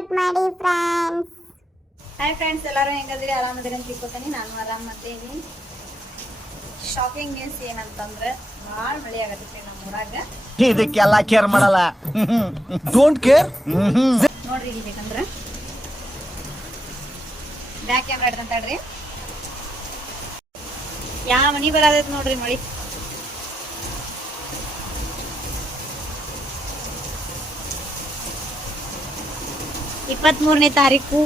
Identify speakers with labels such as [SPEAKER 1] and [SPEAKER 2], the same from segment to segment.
[SPEAKER 1] Support ಮಾಡಿ friends
[SPEAKER 2] hi friends ಎಲ್ಲರೂ ಹೆಂಗದ್ರಿ ಆರಾಮದಿರಿ ಅಂತ ತಿಳ್ಕೊತೀನಿ. ನಾನು ಆರಾಮ್ ಮತ್ತೇನಿ. ಶಾಕಿಂಗ್ ನ್ಯೂಸ್ ಏನಂತಂದ್ರೆ ಭಾಳ ಮಳೆ ಆಗತ್ತೆ ನಮ್ಮ ಊರಾಗ.
[SPEAKER 3] ಇದಕ್ಕೆಲ್ಲ ಕೇರ್ ಮಾಡಲ್ಲ. ಡೋಂಟ್ ಕೇರ್
[SPEAKER 2] ನೋಡ್ರಿ ಇಲ್ಲಿ ಬೇಕಂದ್ರೆ. ಬ್ಯಾಕ್ ಕ್ಯಾಮ್ರಾ ಹಿಡ್ಕೊಂತಾಡ್ರಿ ಯಾವ ಮನಿ ಬರತೈತಿ ನೋಡ್ರಿ ಮಳಿ? ಇಪ್ಪತ್ಮೂರನೇ ತಾರೀಕು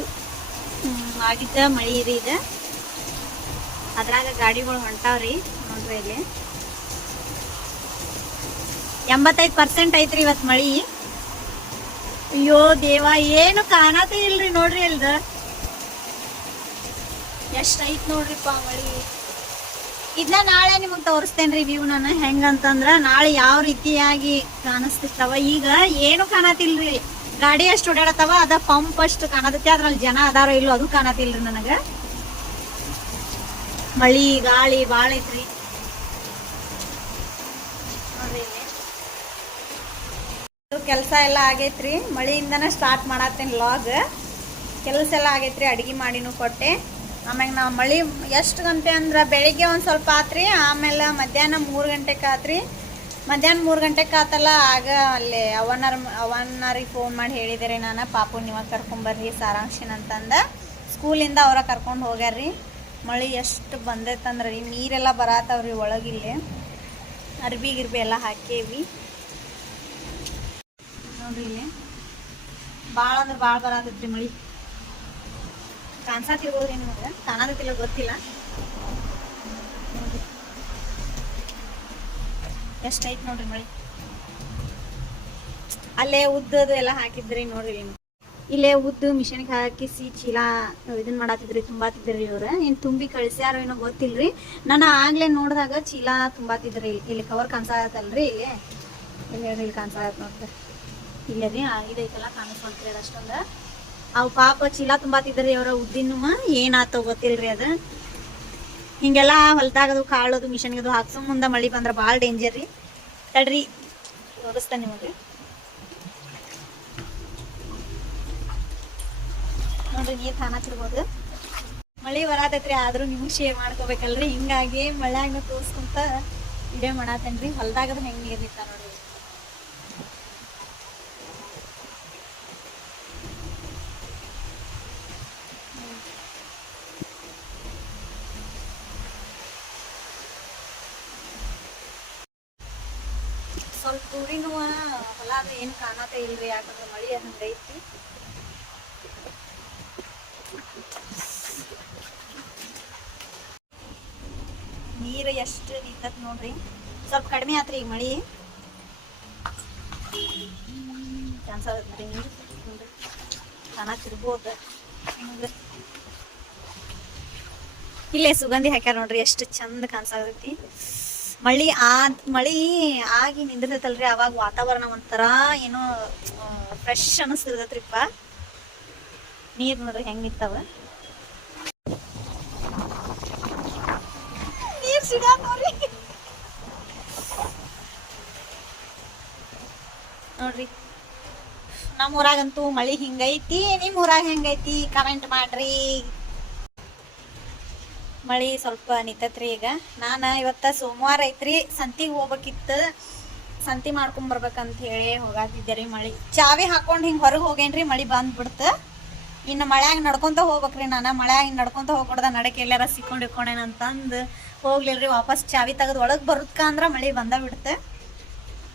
[SPEAKER 2] ಆಗಿದ್ದ ಮಳಿ ರೀ ಇದು. ಅದ್ರಾಗ ಗಾಡಿಗಳು ಹೊಂಟಾವ್ರಿ ನೋಡ್ರಿ ಇಲ್ಲಿ. ಎಂಬತ್ತೈದು ಪರ್ಸೆಂಟ್ ಐತ್ರಿ ಇವತ್ತು ಮಳಿ. ಅಯ್ಯೋ ದೇವ, ಏನು ಕಾಣತೇ ಇಲ್ರಿ ನೋಡ್ರಿ ಇಲ್ದ. ಎಷ್ಟ್ ಐತ್ ನೋಡ್ರಿಪ್ಪ ಮಳಿ. ಇದನ್ನ ನಾಳೆ ನಿಮಗ್ ತೋರಿಸ್ತೇನ್ರಿ ವ್ಯೂ ನಾನು. ಹೆಂಗಂತಂದ್ರ ನಾಳೆ ಯಾವ ರೀತಿಯಾಗಿ ಕಾಣಿಸ್ತಿರ್ತಾವ. ಈಗ ಏನು ಕಾಣತಿಲ್ರಿ ಗಾಡಿ ಅಷ್ಟು ಓಡಾಡತ್ತವ? ಅದ ಪಂಪ್ ಅಷ್ಟು ಕಾಣತೈತಿ, ಅದ್ರಲ್ಲಿ ಜನ ಅದಾರ ಇಲ್ಲೋ ಅದು ಕಾಣತಿಲ್ರಿ ನನಗ. ಮಳಿ, ಗಾಳಿ ಬಾಳ ಐತ್ರಿ. ಕೆಲಸ ಎಲ್ಲ ಆಗೈತ್ರಿ. ಮಳಿಯಿಂದನ ಸ್ಟಾರ್ಟ್ ಮಾಡತ್ತೇನೆ ಲಾಗ್ ಕೆಲಸ ಎಲ್ಲ ಆಗೈತ್ರಿ, ಅಡಿಗೆ ಮಾಡಿನೂ ಕೊಟ್ಟೆ. ಆಮ್ಯಾಗ ನಾವು ಮಳಿ ಎಷ್ಟು ಗಂಟೆ ಅಂದ್ರೆ ಬೆಳಿಗ್ಗೆ ಒಂದು ಸ್ವಲ್ಪ ಆತ್ರಿ, ಆಮೇಲೆ ಮಧ್ಯಾಹ್ನ ಮೂರು ಗಂಟೆಗೆ ಆತ್ರಿ. ಮಧ್ಯಾಹ್ನ ಮೂರು ಗಂಟೆಗೆ ಆತಲ್ಲ, ಆಗ ಅಲ್ಲಿ ಅವನರ್, ಅವನರಿಗೆ ಫೋನ್ ಮಾಡಿ ಹೇಳಿದೆ ನಾನು, ಪಾಪು ನೀವು ಕರ್ಕೊಂಬರ್ರಿ, ಸಾರಾಂಶಿನ ಅಂತಂದ. ಸ್ಕೂಲಿಂದ ಅವರ ಕರ್ಕೊಂಡು ಹೋಗ್ಯಾರ್ರಿ. ಮಳೆ ಎಷ್ಟು ಬಂದೈತಂದ್ರೆ ರೀ ನೀರೆಲ್ಲ ಬರತ್ತವ್ರಿ ಒಳಗಿಲ್ಲಿ. ಅರ್ಬಿ ಗಿರ್ಬಿ ಎಲ್ಲ ಹಾಕೇವಿ. ನೋಡ್ರಿ ಇಲ್ಲಿ. ಭಾಳ ಅಂದ್ರೆ ಭಾಳ ಬರತೈತ್ರಿ ಮಳಿ. ಏನು ನಿಮಗೆ? ಕಾಣತಿಲ್ಲ ಗೊತ್ತಿಲ್ಲ. ಎಷ್ಟೈತ್ ನೋಡ್ರಿ ಮಳಿ? ಅಲ್ಲೇ ಉದ್ದದು ಎಲ್ಲ ಹಾಕಿದ್ರಿ ನೋಡ್ರಿ ಇಲ್ಲಿ. ಉದ್ದು ಮಿಷನ್ಗೆ ಹಾಕಿಸಿ ಚೀಲ ಇದನ್ನ ಮಾಡಾತಿದ್ರಿ, ತುಂಬಾತಿದ್ರಿ ಇವ್ರ. ಏನ್ ತುಂಬಿ ಕಳ್ಸ್ಯಾರೋ ಏನೋ ಗೊತ್ತಿಲ್ರಿ. ನಾನು ಆಗ್ಲೇ ನೋಡಿದಾಗ ಚೀಲ ತುಂಬಾತಿದ್ರಿ ಇಲ್ಲಿ. ಕವರ್ ಕಾಣಿಸಲ್ರಿ ಇಲ್ಲಿ. ಇಲ್ಲಿ ಇಲ್ಲಿ ಕಾಣಿಸತ್ ನೋಡ್ರಿ. ಇಲ್ಲೇ ರೀ ಇದೈತಲ್ಲ ಕಾಣಿಸ್ಕೊಂತ್ರಿ ಅಷ್ಟೊಂದ ಅವು ಪಾಪ ಚೀಲ ತುಂಬಾತಿದ್ರಿ ಅವರ ಉದ್ದಿನ ಏನಾತೋ ಗೊತ್ತಿಲ್ರಿ ಅದ. ಹಿಂಗೆಲ್ಲ ಹೊಲ್ದಾಗದು, ಕಾಳದು, ಮಿಷನ್ಗದು ಹಾಕ್ಸೋ, ಮುಂದೆ ಮಳಿ ಬಂದ್ರ ಭಾಳ ಡೇಂಜರ್ ರೀ. ತಡ್ರಿ ತೋರಿಸ್ತಾನೆ ನಿಮಗೆ. ನೋಡ್ರಿ, ನೀರು ಕಾಣತಿರ್ಬೋದು ಮಳಿ ಬರತೈತ್ರಿ, ಆದ್ರೂ ನಿಮ್ಗೆ ಶೇರ್ ಮಾಡ್ಕೋಬೇಕಲ್ರಿ. ಹಿಂಗಾಗಿ ಮಳ್ಯಾಗ ತೋರ್ಸ್ಕೊಂತ ವಿಡಿಯೋ ಮಾಡತ್ತೇನ್ರಿ ಹೊಲ್ದಾಗದು ಹೆಂಗ್ ನೀರ್ ನಿಂತ ನೋಡ್ರಿ. ದೂರಿನೂ ಹೊಲ ಅದು ಏನು ಕಾಣತೇ ಇಲ್ರಿ ಯಾಕಂದ್ರೆ ಮಳಿ ಹಂಗೈತಿ ನೀರು ಎಷ್ಟು ನಿಂತತ್ ನೋಡ್ರಿ. ಸ್ವಲ್ಪ ಕಡಿಮೆ ಆತ್ರಿ ಈಗ ಮಳಿ. ಚಾನ್ಸ್ ಆಗತ್ರಿ ನೀರು ಕಾಣತಿರ್ಬೋದು ನಿಮ್ಗೆ. ಇಲ್ಲೇ ಸುಗಂಧಿ ಹಾಕ್ಯಾರ ನೋಡ್ರಿ, ಎಷ್ಟು ಚಂದ ಕಾಣಿಸಾಗತೈತಿ ಮಳಿ ಆ, ಮಳಿ ಆಗಿ ನಿಂದಿರ್ತೈತಲ್ರಿ, ಅವಾಗ ವಾತಾವರಣ ಒಂಥರ ಏನೋ ಫ್ರೆಶ್ ಅನಿಸ್ತಿರ್ತೈತ್ರಿಪ್ಪ. ನೀರ್ ನೋಡ್ರಿ ಹೆಂಗ್ ನೀರ್ ಸಿಗ ನೋಡ್ರಿ. ನೋಡ್ರಿ. ನಮ್ಮ ಊರಾಗಂತೂ ಮಳಿ ಹಿಂಗೈತಿ ನಿಮ್ಮ ಊರಾಗ ಹೆಂಗೈತಿ? ಕಮೆಂಟ್ ಮಾಡ್ರಿ. ಮಳಿ ಸ್ವಲ್ಪ ನಿಂತತ್ರಿ ಈಗ. ನಾನು ಇವತ್ತು ಸೋಮವಾರ ಐತ್ರಿ, ಸಂತಿಗೆ ಹೋಗ್ಬೇಕಿತ್ತು. ಸಂತಿ ಮಾಡ್ಕೊಂಡ್ ಬರ್ಬೇಕಂತ ಹೇಳಿ ಹೋಗಾತಿದ್ದೆ ರೀ ಮಳಿ. ಚಾವಿ ಹಾಕೊಂಡು ಹಿಂಗೆ ಹೊರಗೆ ಹೋಗೇನ್ರಿ, ಮಳಿ ಬಂದ್ಬಿಡ್ತು. ಇನ್ನು ಮಳೆಯಾಗ ನಡ್ಕೊಂತ ಹೋಗ್ಬೇಕ್ರಿ ನಾನು. ಮಳೆಯಾಗ ನಡ್ಕೊಂತ ಹೋಗ್ಬಿಡ್ದ ನಡಕ್ಕೆ ಎಲ್ಲಾರ ಸಿಕ್ಕೊಂಡು ಅಂತಂದು ಹೋಗ್ಲಿಲ್ರಿ. ವಾಪಸ್ ಚಾವಿ ತೆಗೆದು ಒಳಗೆ ಬರುತ್ಕ ಅಂದ್ರೆ ಮಳಿ ಬಂದ ಬಿಡುತ್ತೆ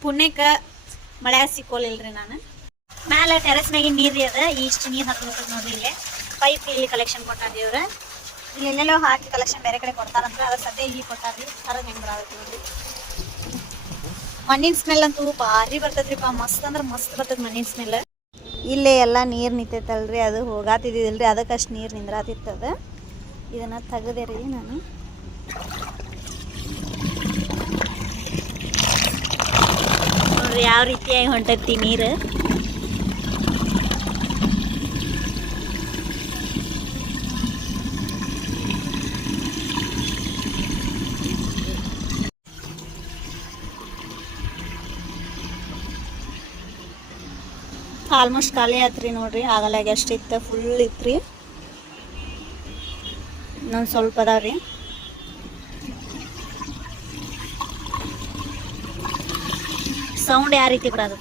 [SPEAKER 2] ಪುಣ್ಯಕ್ಕೆ ಮಳೆಯಾಗ ಸಿಕ್ಕೋಲಿಲ್ರಿ ನಾನು. ಮ್ಯಾಲೆ ಟೆರೆಸ್ ಮ್ಯಾಗಿನ ನೀರು ಅದ. ಇಷ್ಟು ನೀರು ಹತ್ಬೇಕು ನೋಡ್ರಿ ಇಲ್ಲೇ. ಪೈಪ್ ಇಲ್ಲಿ ಕಲೆಕ್ಷನ್ ಕೊಟ್ಟಿದ್ರೆ ಇಲ್ಲಿ ಎಲ್ಲೆಲ್ಲೋ ಹಾಕಿ ಕಲೆಕ್ಷನ್ ಬೇರೆ ಕಡೆ ಕೊಡ್ತಾರಂದ್ರೆ ಅದ್ರ ಸದ್ಯ ಇಲ್ಲಿ ಕೊಟ್ಟಾರ್ರಿ. ಅದ್ರ ಹೆಂಗ್ ಬರತ್ತೆ ನೋಡ್ರಿ. ಮಣ್ಣಿನ ಸ್ಮೆಲ್ ಅಂತೂ ಭಾರಿ ಬರ್ತೈತ್ರಿಪ್ಪ. ಮಸ್ತ್ ಅಂದ್ರೆ ಮಸ್ತ್ ಬರ್ತದ ಮಣ್ಣಿನ ಸ್ಮೆಲ್ ಇಲ್ಲೇ ಎಲ್ಲ ನೀರು ನಿಂತೈತಲ್ರಿ, ಅದು ಹೋಗಾತಿದ್ದಿಲ್ರಿ, ಅದಕ್ಕೆ ಅಷ್ಟು ನೀರು ನಿಂದ್ರಾತಿತ್ತದ ಇದನ್ನ ತೆಗೆದೆ ರೀ ನಾನು ಯಾವ ರೀತಿಯಾಗಿ ಹೊಂಟೈತಿ ನೀರು. ಆಲ್ಮೋಸ್ಟ್ ಖಾಲಿ ಆತ್ರಿ ನೋಡ್ರಿ ಆಗಲ್ಲ ಎಷ್ಟು ಇತ್ತು ಫುಲ್ ಇತ್ರಿ. ಇನ್ನೊಂದು ಸ್ವಲ್ಪ ಅದಾವ್ರಿ. ಸೌಂಡ್ ಯಾವ ರೀತಿ ಬರೋದು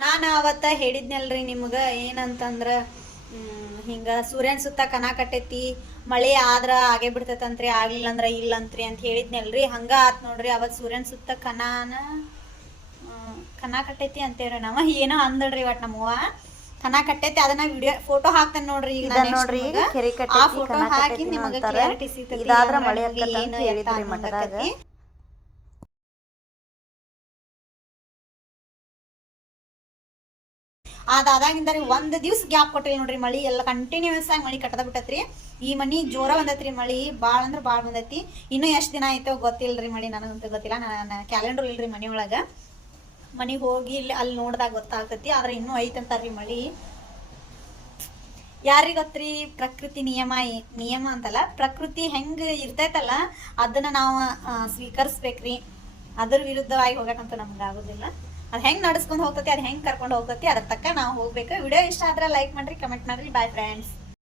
[SPEAKER 2] ನಾನು ಅವತ್ತ ಹೇಳಿದ್ನಲ್ರಿ ನಿಮ್ಗ ಏನಂತಂದ್ರ ಹಿಂಗ ಸೂರ್ಯನ ಸುತ್ತ ಕನ ಕಟ್ಟೈತಿ ಮಳೆ ಆದ್ರ ಆಗೇ ಬಿಡ್ತೈತಂತ್ರಿ ಆಗ್ಲಿಲ್ಲ ಅಂದ್ರ ಇಲ್ಲಂತ್ರಿ ಅಂತ ಹೇಳಿದ್ನಲ್ರಿ. ಹಂಗ ಆತ್ ನೋಡ್ರಿ ಅವತ್ ಸೂರ್ಯನ ಸುತ್ತ ಕನಾನ ಕನ ಕಟ್ಟೈತಿ ಅಂತೇವ್ರಿ ನಾವ. ಏನೋ ಅಂದಳ್ರಿ ಇವತ್ ನಮ್ಮವ್ವ. ಕನ ಕಟ್ಟೈತಿ ಅದನ್ನ ವಿಡಿಯೋ ಫೋಟೋ ಹಾಕ್ತಾನೆ ನೋಡ್ರಿ ಈಗ
[SPEAKER 1] ನೋಡ್ರಿ
[SPEAKER 2] ಆ ಫೋಟೋ ಹಾಕಿ ನಿಮಗ ಕ್ಲಾರಿಟಿ ಸಿಗ್ತೈತಿ
[SPEAKER 1] ಮಳೆ
[SPEAKER 2] ಏನು ಅದಾದಾಗಿಂದ ರೀ ಒಂದ್ ದಿವ್ಸ ಗ್ಯಾಪ್ ಕೊಟ್ಟಿಲ್ಲ ನೋಡ್ರಿ ಮಳಿ, ಎಲ್ಲ ಕಂಟಿನ್ಯೂಸ್ ಆಗಿ ಮಳಿ ಕಟ್ಟದ ಬಿಟ್ಟತ್ರಿ. ಈ ಮನಿ ಜೋರ ಬಂದೈತ್ರಿ ಮಳಿ, ಬಾಳ ಅಂದ್ರ ಬಾಳ ಬಂದೈತಿ. ಇನ್ನು ಎಷ್ಟ್ ದಿನ ಆಯ್ತೋ ಗೊತ್ತಿಲ್ರಿ ಮಳಿ, ನನಗಂತೂ ಗೊತ್ತಿಲ್ಲ. ನನ್ನ ಕ್ಯಾಲೆಂಡರ್ ಇಲ್ರಿ ಮನಿ ಒಳಗ. ಮನಿ ಹೋಗಿ ಇಲ್ಲಿ ಅಲ್ಲಿ ನೋಡ್ದಾಗ ಗೊತ್ತಾಗ್ತೈತಿ, ಆದ್ರೆ ಇನ್ನೂ ಐತಂತಾರ್ರಿ ಮಳಿ. ಯಾರಿಗ್ ಗೊತ್ತ್ರಿ? ಪ್ರಕೃತಿ ನಿಯಮ ನಿಯಮ ಅಂತಲ್ಲ, ಪ್ರಕೃತಿ ಹೆಂಗೆ ಇರ್ತೈತಲ್ಲ, ಅದನ್ನ ನಾವು ಸ್ವೀಕರಿಸ್ಬೇಕ್ರಿ. ಅದ್ರ ವಿರುದ್ಧವಾಗಿ ಹೋಗಕಂತೂ ನಮ್ಗೆ ಆಗೋದಿಲ್ಲ. ಅದ್ ಹೆಂಗ್ ನಡ್ಸ್ಕೊಂಡ್ ಹೋಗ್ತತಿ, ಅದ್ ಹೆಂಗ್ ಕರ್ಕೊಂಡು ಹೋಗ್ತತಿ ಅದ್ರ ತಕ್ಕ ನಾವು ಹೋಗ್ಬೇಕು. ವಿಡಿಯೋ ಇಷ್ಟ ಆದ್ರೆ ಲೈಕ್ ಮಾಡ್ರಿ ಕಮೆಂಟ್ ಮಾಡ್ರಿ. Bye friends